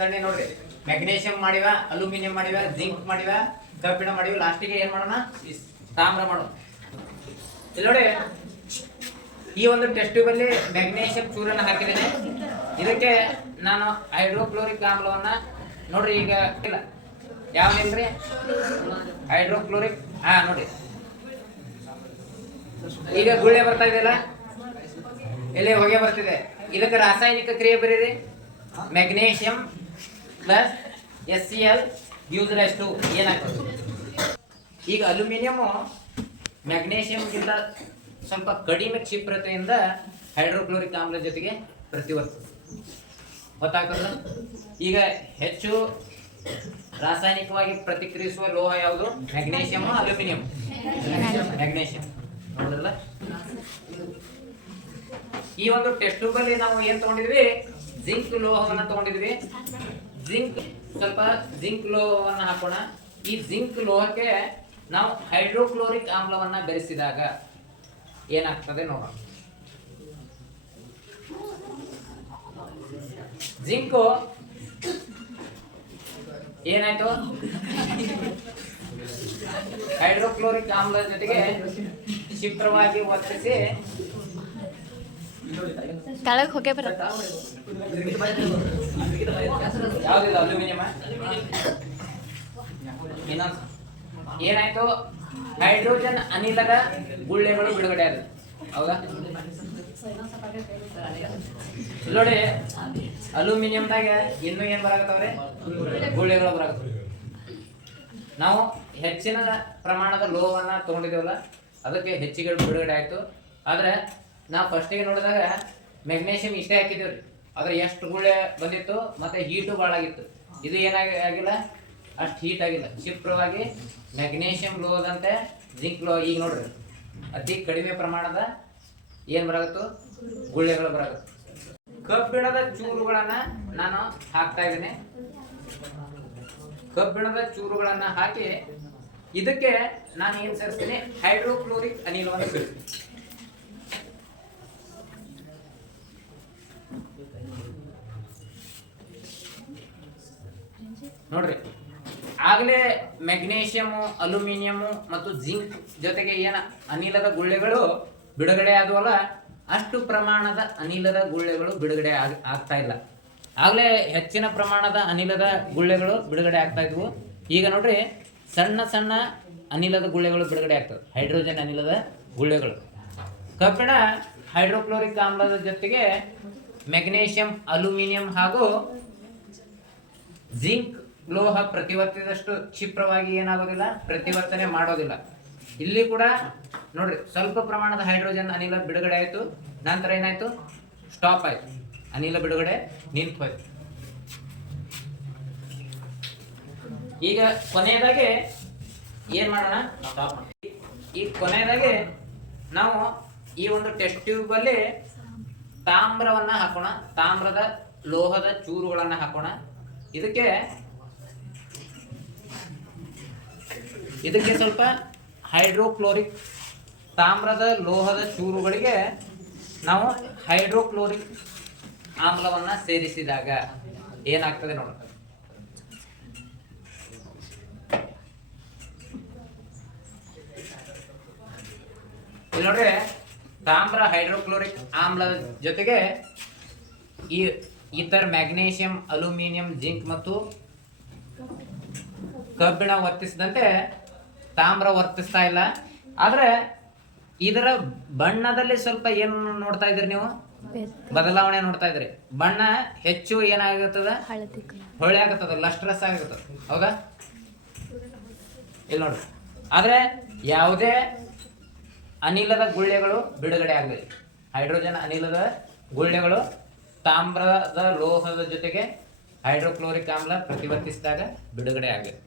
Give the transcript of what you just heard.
ಸಣ್ಣ ನೋಡ್ರಿ magnesium ಮಾಡಿವ, aluminium ಮಾಡಿವ, zinc ಮಾಡಿವ, ಕಬ್ಬಿಣ ಮಾಡಿವ, ಲಾಸ್ಟಿಗೆ ಏನ್ ಮಾಡೋಣ ತಾಮ್ರ ಮಾಡೋಣ. ಇಲ್ಲಿ ನೋಡಿ ಈ ಒಂದು ಟೆಸ್ಟ್ ಟ್ಯೂಬ್ ಅಲ್ಲಿ ಮೆಗ್ನೀಷಿಯಂ ಚೂರನ್ನ ಹಾಕಿದ್ದೇನೆ. ಇದಕ್ಕೆ ನಾನು ಹೈಡ್ರೋಕ್ಲೋರಿಕ್ ಆಮ್ಲವನ್ನ ನೋಡ್ರಿ ಈಗ ಇಲ್ಲ ಯಾವನಿಲ್ರಿ ಹೈಡ್ರೋಕ್ಲೋರಿಕ್ ನೋಡಿ ಈಗ ಗುಳ್ಳೆ ಬರ್ತಾ ಇದೆಯಲ್ಲ, ಇಲ್ಲಿ ಹೊಗೆ ಬರ್ತಿದೆ. ಇದಕ್ಕೆ ರಾಸಾಯನಿಕ ಕ್ರಿಯೆ ಬರೀರಿ ಮೆಗ್ನೀಷಿಯಂ ಪ್ಲಸ್ HCl ಯೂಸ್ ಏನಾಗ್ತದೆ. ಈಗ ಅಲ್ಯೂಮಿನಿಯಂ ಮ್ಯಾಗ್ನೇಷಿಯಂಗಿಂತ ಸ್ವಲ್ಪ ಕಡಿಮೆ ಕ್ಷಿಪ್ರತೆಯಿಂದ ಹೈಡ್ರೋಕ್ಲೋರಿಕ್ ಆಮ್ಲ ಜೊತೆಗೆ ಪ್ರತಿವರ್ತಿಸ್ತದೆ. ಗೊತ್ತಾಗ್ತದ. ಈಗ ಹೆಚ್ಚು ರಾಸಾಯನಿಕವಾಗಿ ಪ್ರತಿಕ್ರಿಯಿಸುವ ಲೋಹ ಯಾವುದು? Magnesium, aluminium. ಮ್ಯಾಗ್ನೇಷಿಯಂ ನೋಡಿದ್ರಲ್ಲ. ಈ ಒಂದು ಟೆಸ್ಟ್ ಟ್ಯೂಬ್ ಅಲ್ಲಿ ನಾವು ಏನ್ ತಗೊಂಡಿದ್ವಿ? ಜಿಂಕ್ ಲೋಹವನ್ನ ತಗೊಂಡಿದ್ವಿ. ಸ್ವಲ್ಪ ಜಿಂಕ್ ಲೋಹವನ್ನ ಹಾಕೋಣ. ಈ ಜಿಂಕ್ ಲೋಹಕ್ಕೆ ನಾವು ಹೈಡ್ರೋಕ್ಲೋರಿಕ್ ಆಮ್ಲವನ್ನ ಬೆರೆಸಿದಾಗ ಏನಾಗ್ತದೆ ನೋಡೋಣ. ಜಿಂಕು ಏನಾಯ್ತು? ಹೈಡ್ರೋಕ್ಲೋರಿಕ್ ಆಮ್ಲದ ಜೊತೆಗೆ ಕ್ಷಿಪ್ರವಾಗಿ ವರ್ತಿಸಿ ತಳಗ್ ಹೋಗೇ ಬರುತ್ತೆ. ಯಾವ್ದಿಲ್ಲ ಅಲ್ಯೂಮಿನಿಯಂ. ಏನಾಯ್ತು? ಹೈಡ್ರೋಜನ್ ಅನಿಲದ ಗುಳ್ಳೆಗಳು ಬಿಡುಗಡೆ ಆದ. ಹೌದಾ? ನೋಡಿ ಅಲ್ಯೂಮಿನಿಯಂದಾಗ ಇನ್ನೂ ಏನ್ ಬರಾಕತ್ತವ್ರೆ? ಗುಳ್ಳೆಗಳು ಬರಾಕತ್ತವ್ರೆ. ನಾವು ಹೆಚ್ಚಿನ ಪ್ರಮಾಣದ ಲೋಹವನ್ನ ತಗೊಂಡಿದ್ದೇವಲ್ಲ, ಅದಕ್ಕೆ ಹೆಚ್ಚಿಗೆ ಬಿಡುಗಡೆ ಆಯ್ತು. ಆದ್ರೆ ನಾವು ಫಸ್ಟಿಗೆ ನೋಡಿದಾಗ ಮೆಗ್ನೀಷಿಯಂ ಇಷ್ಟೇ ಹಾಕಿದ್ದೇವ್ರಿ, ಆದ್ರೆ ಎಷ್ಟು ಗುಳ್ಳೆ ಬಂದಿತ್ತು ಮತ್ತೆ ಹೀಟು ಭಾಳ ಆಗಿತ್ತು. ಇದು ಆಗಿಲ್ಲ, ಅಷ್ಟು ಹೀಟ್ ಆಗಿಲ್ಲ. ಕ್ಷಿಪ್ರವಾಗಿ ಮೆಗ್ನೀಷಿಯಂ ಲೋಹದಂತೆ ಜಿಂಕ್ ಲೋಹ ಈಗ ನೋಡ್ರಿ ಅತಿ ಕಡಿಮೆ ಪ್ರಮಾಣದ ಏನ್ ಬರಾಗತ್ತು? ಗುಳ್ಳೆಗಳು ಬರಾಗತ್ತು. ಕಬ್ಬಿಣದ ಚೂರುಗಳನ್ನ ನಾನು ಹಾಕ್ತಾ ಇದ್ದೇನೆ. ಕಬ್ಬಿಣದ ಚೂರುಗಳನ್ನ ಹಾಕಿ ಇದಕ್ಕೆ ನಾನು ಏನ್ ಸೇರಿಸ್ತೀನಿ? ಹೈಡ್ರೋಕ್ಲೋರಿಕ್ ಅನಿಲವನ್ನು ಸೇರಿಸ್ತೀನಿ. ನೋಡ್ರಿ ಆಗಲೇ ಮೆಗ್ನೀಷಿಯಂ, ಅಲ್ಯೂಮಿನಿಯಂ ಮತ್ತು ಜಿಂಕ್ ಜೊತೆಗೆ ಏನ ಅನಿಲದ ಗುಳ್ಳೆಗಳು ಬಿಡುಗಡೆ ಆದವಲ್ಲ, ಅಷ್ಟು ಪ್ರಮಾಣದ ಅನಿಲದ ಗುಳ್ಳೆಗಳು ಬಿಡುಗಡೆ ಆಗ್ತಾ ಇಲ್ಲ. ಆಗಲೇ ಹೆಚ್ಚಿನ ಪ್ರಮಾಣದ ಅನಿಲದ ಗುಳ್ಳೆಗಳು ಬಿಡುಗಡೆ ಆಗ್ತಾ ಇದ್ವು. ಈಗ ನೋಡ್ರಿ ಸಣ್ಣ ಸಣ್ಣ ಅನಿಲದ ಗುಳ್ಳೆಗಳು ಬಿಡುಗಡೆ ಆಗ್ತವೆ, ಹೈಡ್ರೋಜನ್ ಅನಿಲದ ಗುಳ್ಳೆಗಳು. ಕಬ್ಬಿಣ ಹೈಡ್ರೋಕ್ಲೋರಿಕ್ ಆಮ್ಲದ ಜೊತೆಗೆ ಮೆಗ್ನೀಷಿಯಂ, ಅಲ್ಯೂಮಿನಿಯಂ ಹಾಗೂ ಜಿಂಕ್ ಲೋಹ ಪ್ರತಿವರ್ತಿದಷ್ಟು ಕ್ಷಿಪ್ರವಾಗಿ ಏನಾಗೋದಿಲ್ಲ, ಪ್ರತಿವರ್ತನೆ ಮಾಡೋದಿಲ್ಲ. ಇಲ್ಲಿ ಕೂಡ ನೋಡ್ರಿ ಸ್ವಲ್ಪ ಪ್ರಮಾಣದ ಹೈಡ್ರೋಜನ್ ಅನಿಲ ಬಿಡುಗಡೆ ಆಯ್ತು, ನಂತರ ಏನಾಯ್ತು? ಸ್ಟಾಪ್ ಆಯ್ತು, ಅನಿಲ ಬಿಡುಗಡೆ ನಿಂತು ಹೋಯ್ತು. ಈಗ ಕೊನೆಯದಾಗಿ ಏನ್ ಮಾಡೋಣ? ಈ ಕೊನೆಯದಾಗಿ ನಾವು ಈ ಒಂದು ಟೆಸ್ಟ್ ಟ್ಯೂಬ್ ಅಲ್ಲಿ ತಾಮ್ರವನ್ನ ಹಾಕೋಣ. ತಾಮ್ರದ ಲೋಹದ ಚೂರುಗಳನ್ನ ಹಾಕೋಣ. ಇದಕ್ಕೆ ಸ್ವಲ್ಪ ಹೈಡ್ರೋಕ್ಲೋರಿಕ್, ತಾಮ್ರದ ಲೋಹದ ಚೂರುಗಳಿಗೆ ನಾವು ಹೈಡ್ರೋಕ್ಲೋರಿಕ್ ಆಮ್ಲವನ್ನ ಸೇರಿಸಿದಾಗ ಏನಾಗ್ತದೆ ನೋಡ. ಇಲ್ಲಿ ನೋಡ್ರಿ ತಾಮ್ರ ಹೈಡ್ರೋಕ್ಲೋರಿಕ್ ಆಮ್ಲದ ಜೊತೆಗೆ ಈ ಇತರ ಮ್ಯಾಗ್ನೀಷಿಯಂ, ಅಲ್ಯೂಮಿನಿಯಂ, ಜಿಂಕ್ ಮತ್ತು ಕಬ್ಬಿಣ ವರ್ತಿಸಿದಂತೆ ತಾಮ್ರ ವರ್ತಿಸ್ತಾ ಇಲ್ಲ. ಆದ್ರೆ ಇದರ ಬಣ್ಣದಲ್ಲಿ ಸ್ವಲ್ಪ ಏನು ನೋಡ್ತಾ ಇದ್ರಿ ನೀವು? ಬದಲಾವಣೆ ನೋಡ್ತಾ ಇದ್ರಿ. ಬಣ್ಣ ಹೆಚ್ಚು ಏನಾಗುತ್ತದ? ಹೊಳೆ ಆಗತ್ತದ, ಲಸ್ಟ್ರಸ್ ಆಗತ್ತದ. ಹೌದಾ? ಇಲ್ಲಿ ನೋಡ್ರಿ. ಆದ್ರೆ ಯಾವುದೇ ಅನಿಲದ ಗುಳ್ಳೆಗಳು ಬಿಡುಗಡೆ ಆಗಲಿಲ್ಲ. ಹೈಡ್ರೋಜನ್ ಅನಿಲದ ಗುಳ್ಳೆಗಳು ತಾಮ್ರದ ಲೋಹದ ಜೊತೆಗೆ ಹೈಡ್ರೋಕ್ಲೋರಿಕ್ ಆಮ್ಲ ಪ್ರತಿವರ್ತಿಸಿದಾಗ ಬಿಡುಗಡೆ ಆಗಿದೆ.